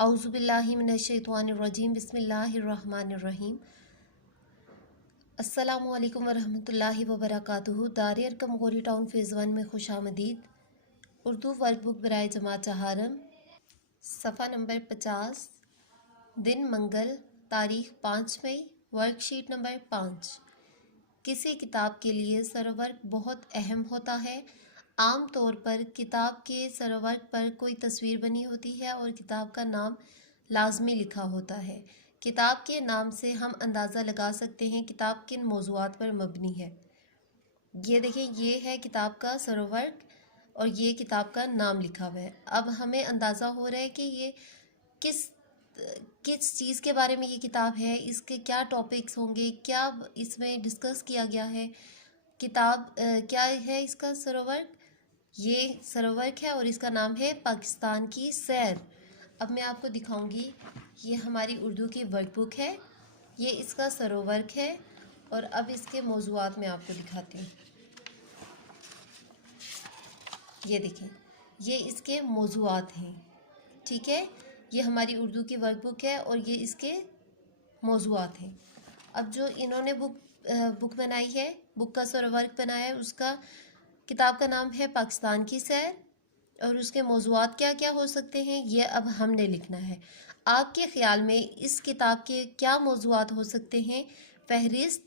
औज़ु बिल्लाहि मिनश्शैतानिर्रजीम बिस्मिल्लाहिर्रहमानिर्रहीम। अस्सलामु अलैकुम वरहमतुल्लाहि वबरकातुहू। दार अरकम गोरी टाउन फ़ेज़ 1 में खुशामदीद। उर्दू वर्कबुक बराए जमात चहारम, सफ़ा नंबर 50। दिन मंगल, तारीख़ 5 मई, वर्कशीट नंबर 5। किसी किताब के लिए सरवर्क बहुत अहम होता है। आम तौर पर किताब के सरवर्क पर कोई तस्वीर बनी होती है और किताब का नाम लाजमी लिखा होता है। किताब के नाम से हम अंदाज़ा लगा सकते हैं किताब किन मौज़ूआत पर मबनी है। ये देखें, ये है किताब का सरवर्क और ये किताब का नाम लिखा हुआ है। अब हमें अंदाज़ा हो रहा है कि ये किस किस चीज़ के बारे में ये किताब है, इसके क्या टॉपिक्स होंगे, क्या इसमें डिस्कस किया गया है। किताब क्या है इसका सरवर्क? ये सरवर्क है और इसका नाम है पाकिस्तान की सैर। अब मैं आपको दिखाऊंगी, ये हमारी उर्दू की वर्कबुक है, ये इसका सरवर्क है। और अब इसके मौज़ूआत मैं आपको दिखाती हूँ। ये देखें, ये इसके मौज़ूआत हैं, ठीक है। ये हमारी उर्दू की वर्कबुक है और ये इसके मौज़ूआत हैं। अब जो इन्होंने बुक बनाई है, बुक का सरवर्क बनाया है, उसका किताब का नाम है पाकिस्तान की सैर और उसके मौज़ूआत क्या क्या हो सकते हैं, ये अब हमने लिखना है। आपके ख़्याल में इस किताब के क्या मौज़ूआत हो सकते हैं? फ़हरिस्त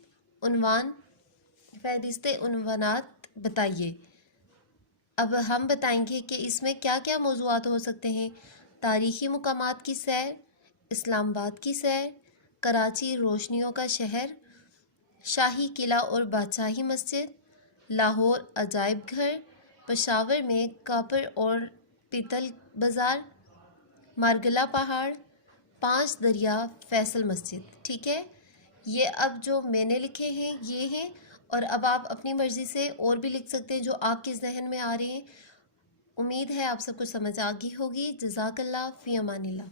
उन्वानात बताइए। अब हम बताएंगे कि इसमें क्या क्या मौज़ूआत हो सकते हैं। तारीख़ी मुकामात की सैर, इस्लामाबाद की सैर, कराची रोशनियों का शहर, शाही किला और बादशाही मस्जिद, लाहौर अजायब घर, पेशावर में कापर और पीतल बाज़ार, मारगला पहाड़, 5 दरिया, फैसल मस्जिद। ठीक है, ये अब जो मैंने लिखे हैं ये हैं, और अब आप अपनी मर्ज़ी से और भी लिख सकते हैं जो आपके जहन में आ रहे हैं। उम्मीद है आप सबको समझ आ गई होगी। जज़ाकल्लाह फ़ी अमानिल्लाह।